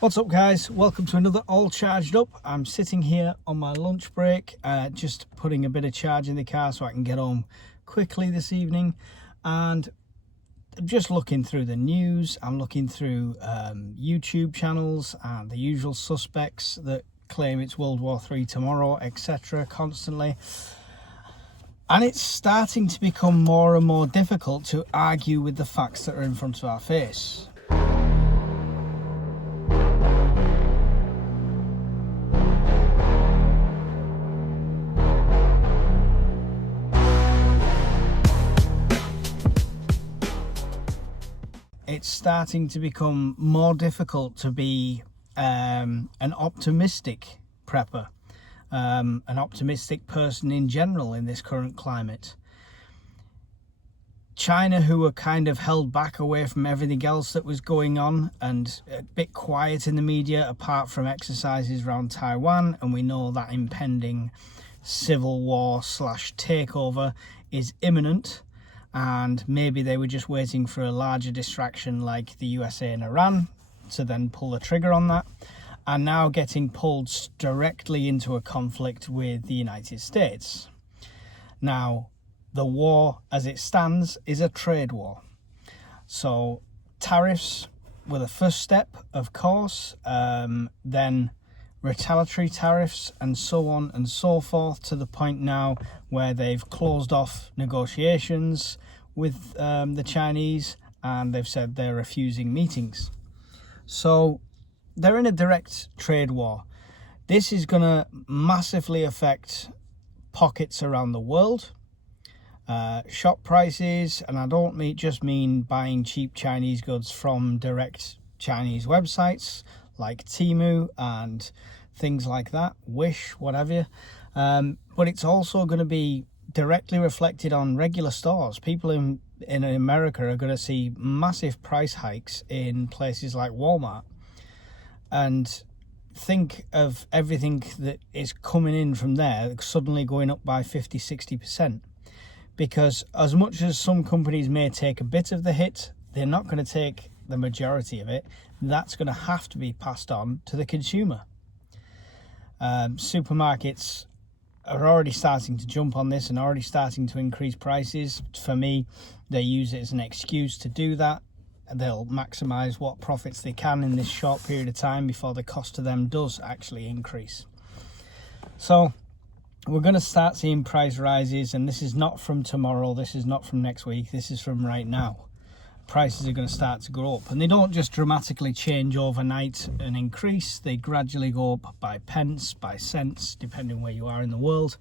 What's up guys, welcome to another All Charged Up. I'm sitting here on my lunch break, just putting a bit of charge in the car so I can get home quickly this evening. And I'm just looking through the news. I'm looking through YouTube channels and the usual suspects that claim it's World War III tomorrow, etc. constantly. And it's starting to become more and more difficult to argue with the facts that are in front of our face. It's starting to become more difficult to be an optimistic prepper, an optimistic person in general in this current climate. China, who were kind of held back away from everything else that was going on and a bit quiet in the media apart from exercises around Taiwan, and we know that impending civil war / takeover is imminent. And maybe they were just waiting for a larger distraction like the USA and Iran to then pull the trigger on that, and now getting pulled directly into a conflict with the United States. Now, the war as it stands is a trade war. So tariffs were the first step, of course, then retaliatory tariffs and so on and so forth, to the point now where they've closed off negotiations with the Chinese, and they've said they're refusing meetings. So they're in a direct trade war. This is going to massively affect pockets around the world, shop prices, and I don't just mean buying cheap Chinese goods from direct Chinese websites like Temu and things like that, Wish, whatever. But it's also going to be directly reflected on regular stores. People in America are going to see massive price hikes in places like Walmart. And think of everything that is coming in from there suddenly going up by 50-60%. Because as much as some companies may take a bit of the hit, they're not going to take the majority of it. That's going to have to be passed on to the consumer. Supermarkets are already starting to jump on this and already starting to increase prices. For me, they use it as an excuse to do that. They'll maximize what profits they can in this short period of time before the cost to them does actually increase. So we're going to start seeing price rises, and this is not from tomorrow, this is not from next week, this is from right now. Prices are going to start to go up, and they don't just dramatically change overnight and increase. They gradually go up by pence, by cents, depending where you are in the world,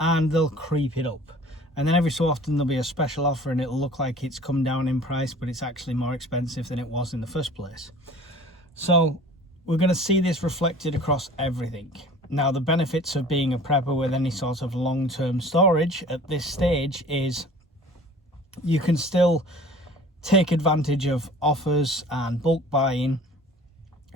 and they'll creep it up. And then every so often there'll be a special offer and it'll look like it's come down in price, but it's actually more expensive than it was in the first place. So we're going to see this reflected across everything. Now, the benefits of being a prepper with any sort of long-term storage at this stage is you can still take advantage of offers and bulk buying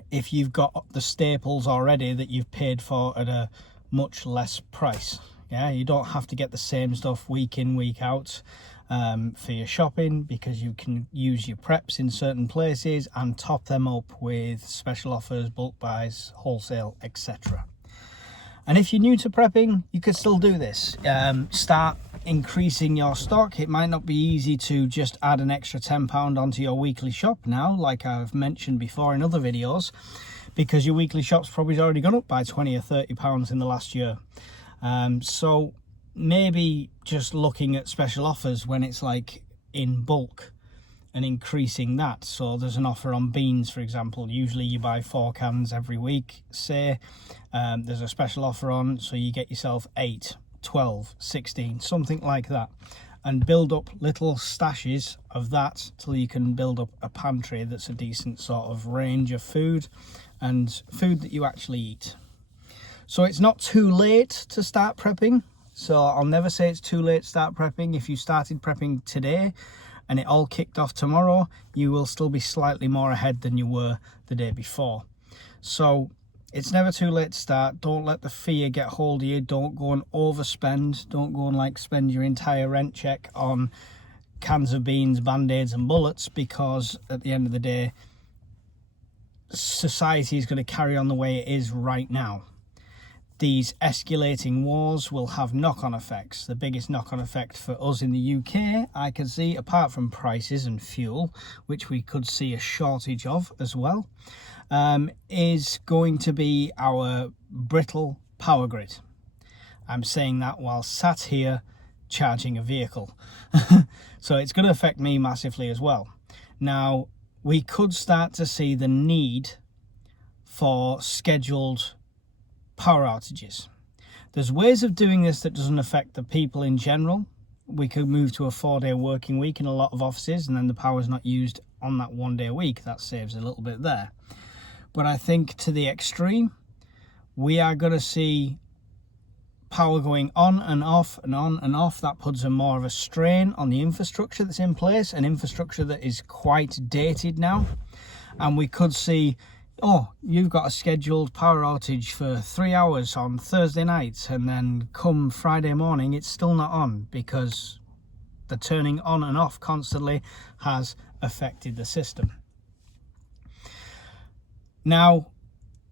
if you've got the staples already that you've paid for at a much less price. Yeah, you don't have to get the same stuff week in, week out for your shopping, because you can use your preps in certain places and top them up with special offers, bulk buys, wholesale, etc. And if you're new to prepping, you can still do this. Start increasing your stock. It might not be easy to just add an extra £10 onto your weekly shop now, like I've mentioned before in other videos, because your weekly shop's probably already gone up by 20 or 30 pounds in the last year. So maybe just looking at special offers when it's like in bulk and increasing that. So there's an offer on beans, for example. Usually you buy 4 cans every week, say. There's a special offer on, so you get yourself 8, 12, 16, something like that, and build up little stashes of that till you can build up a pantry that's a decent sort of range of food, and food that you actually eat. So it's not too late to start prepping. So I'll never say it's too late to start prepping. If you started prepping today and it all kicked off tomorrow, you will still be slightly more ahead than you were the day before. So it's never too late to start. Don't let the fear get hold of you. Don't go and overspend. Don't go and spend your entire rent check on cans of beans, band-aids and bullets, because at the end of the day, society is going to carry on the way it is right now. These escalating wars will have knock-on effects. The biggest knock-on effect for us in the UK, I can see, apart from prices and fuel, which we could see a shortage of as well, is going to be our brittle power grid. I'm saying that while sat here charging a vehicle. So it's going to affect me massively as well. Now, we could start to see the need for scheduled power outages. There's ways of doing this that doesn't affect the people in general. We could move to a 4-day working week in a lot of offices, and then the power's not used on that 1-day week. That saves a little bit there. But I think to the extreme, we are going to see power going on and off and on and off. That puts more of a strain on the infrastructure that's in place, an infrastructure that is quite dated now. And we could see, oh, you've got a scheduled power outage for 3 hours on Thursday night, and then come Friday morning it's still not on because the turning on and off constantly has affected the system. Now,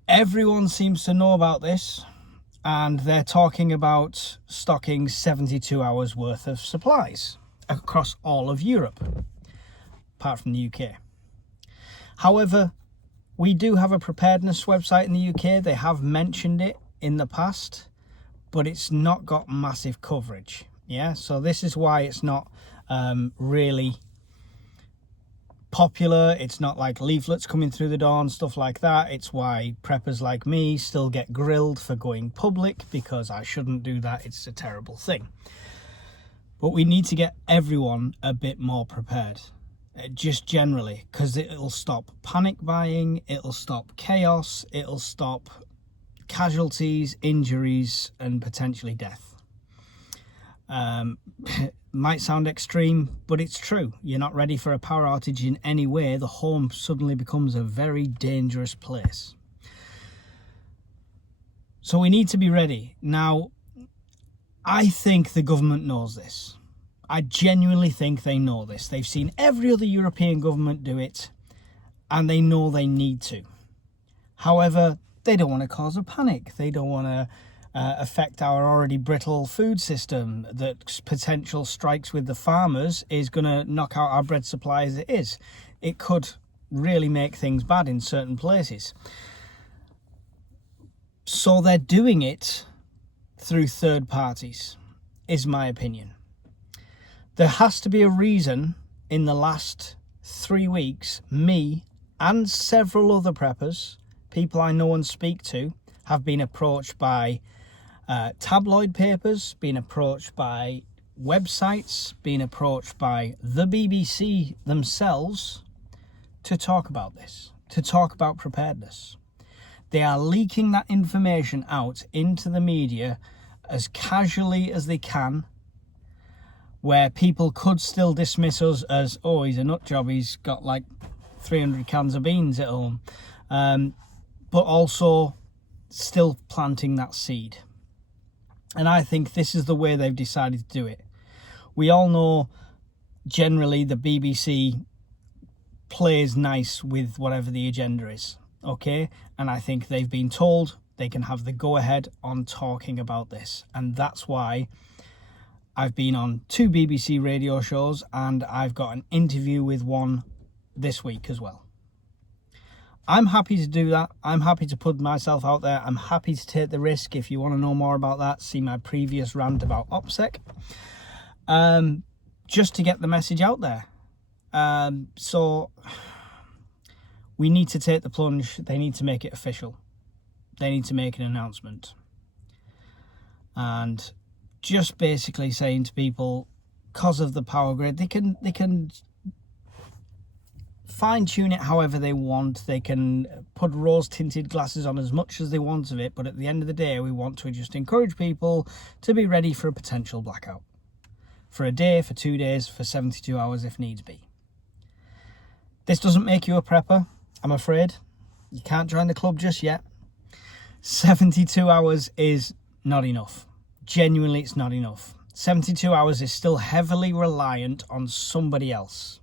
everyone seems to know about this, and they're talking about stocking 72 hours worth of supplies across all of Europe, apart from the UK. However, we do have a preparedness website in the UK. They have mentioned it in the past, but it's not got massive coverage. Yeah, so this is why it's not really popular. It's not like leaflets coming through the door and stuff like that. It's why preppers like me still get grilled for going public, because I shouldn't do that. It's a terrible thing. But we need to get everyone a bit more prepared, just generally, because it'll stop panic buying, it'll stop chaos, it'll stop casualties, injuries, and potentially death. Might sound extreme, but it's true. You're not ready for a power outage in any way, the home suddenly becomes a very dangerous place. So we need to be ready. Now, I think the government knows this. I genuinely think they know this. They've seen every other European government do it, and they know they need to. However, they don't want to cause a panic. They don't want to affect our already brittle food system. That potential strikes with the farmers is going to knock out our bread supply as it is. It could really make things bad in certain places. So they're doing it through third parties, is my opinion. There has to be a reason. In the last 3 weeks, me and several other preppers, people I know and speak to, have been approached by tabloid papers, been approached by websites, been approached by the BBC themselves to talk about this, to talk about preparedness. They are leaking that information out into the media as casually as they can, where people could still dismiss us as, oh, he's a nut job, he's got like 300 cans of beans at home, but also still planting that seed. And I think this is the way they've decided to do it. We all know generally the BBC plays nice with whatever the agenda is, okay? And I think they've been told they can have the go-ahead on talking about this. And that's why I've been on 2 BBC radio shows, and I've got an interview with one this week as well. I'm happy to do that. I'm happy to put myself out there. I'm happy to take the risk. If you want to know more about that, see my previous rant about OPSEC. Just to get the message out there. So we need to take the plunge. They need to make it official. They need to make an announcement. And just basically saying to people, because of the power grid, they can fine-tune it however they want. They can put rose-tinted glasses on as much as they want of it, but at the end of the day, we want to just encourage people to be ready for a potential blackout. For a day, for 2 days, for 72 hours if needs be. This doesn't make you a prepper, I'm afraid. You can't join the club just yet. 72 hours is not enough. Genuinely, it's not enough. 72 hours is still heavily reliant on somebody else.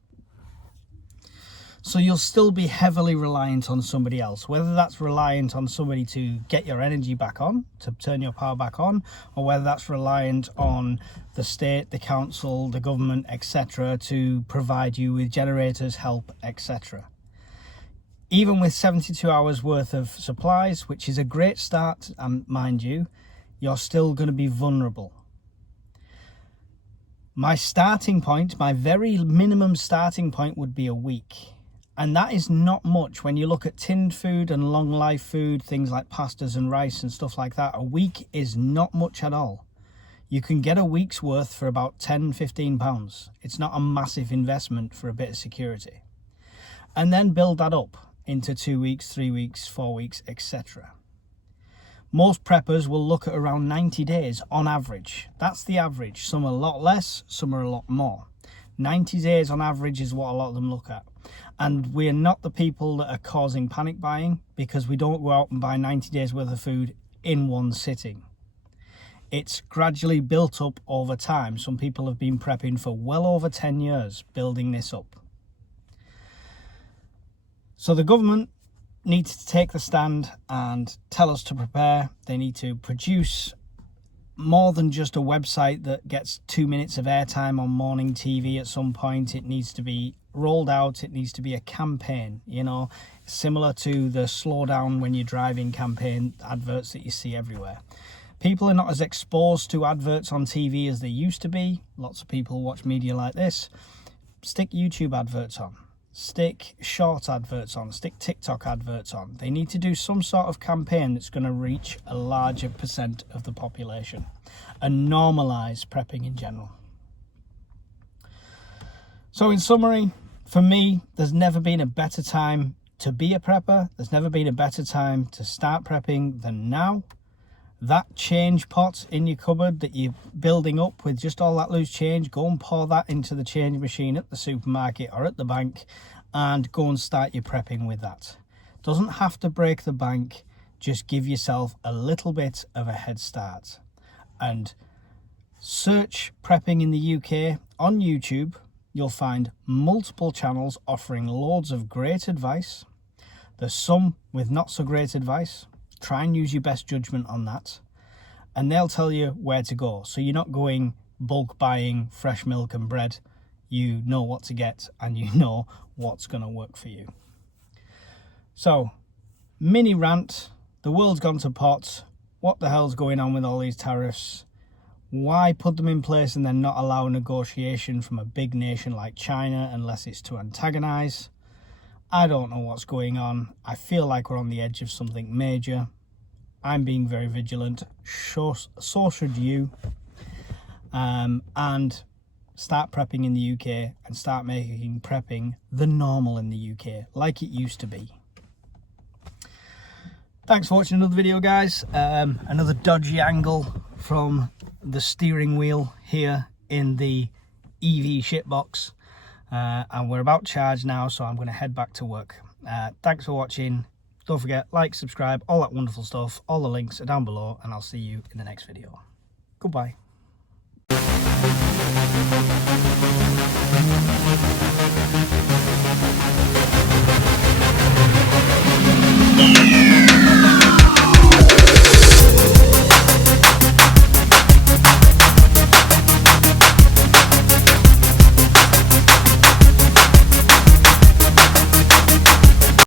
So you'll still be heavily reliant on somebody else, whether that's reliant on somebody to get your energy back on, to turn your power back on, or whether that's reliant on the state, the council, the government, etc. to provide you with generators, help, etc. Even with 72 hours worth of supplies, which is a great start, mind you, you're still going to be vulnerable. My starting point, my very minimum starting point would be a week. And that is not much when you look at tinned food and long life food, things like pastas and rice and stuff like that. A week is not much at all. You can get a week's worth for about £10-15. It's not a massive investment for a bit of security. And then build that up into 2 weeks, 3 weeks, 4 weeks, etc. Most preppers will look at around 90 days on average. That's the average. Some are a lot less, some are a lot more. 90 days on average is what a lot of them look at. And we're not the people that are causing panic buying, because we don't go out and buy 90 days worth of food in one sitting. It's gradually built up over time. Some people have been prepping for well over 10 years, building this up. So the government needs to take the stand and tell us to prepare. They need to produce more than just a website that gets 2 minutes of airtime on morning TV at some point. It needs to be rolled out. It needs to be a campaign, you know, similar to the slow down when you're driving campaign adverts that you see everywhere. People are not as exposed to adverts on TV as they used to be. Lots of people watch media like this. Stick YouTube adverts on. Stick short adverts on, stick TikTok adverts on. They need to do some sort of campaign that's going to reach a larger percent of the population and normalise prepping in general. So in summary, for me, there's never been a better time to be a prepper. There's never been a better time to start prepping than now. That change pot in your cupboard that you're building up with just all that loose change, go and pour that into the change machine at the supermarket or at the bank and go and start your prepping with that. Doesn't have to break the bank, just give yourself a little bit of a head start. And search prepping in the UK on YouTube. You'll find multiple channels offering loads of great advice. There's some with not so great advice. Try and use your best judgment on that, and they'll tell you where to go. So you're not going bulk buying fresh milk and bread. You know what to get and you know what's going to work for you. So, mini rant. The world's gone to pot. What the hell's going on with all these tariffs? Why put them in place and then not allow negotiation from a big nation like China unless it's to antagonize? I don't know what's going on. I feel like we're on the edge of something major. I'm being very vigilant. So should you. And start prepping in the UK and start making prepping the normal in the UK, like it used to be. Thanks for watching another video, guys. Another dodgy angle from the steering wheel here in the EV shitbox. And we're about charge now, so I'm going to head back to work. Thanks for watching. Don't forget, like, subscribe, all that wonderful stuff. All the links are down below, and I'll see you in the next video. Goodbye. Yeah.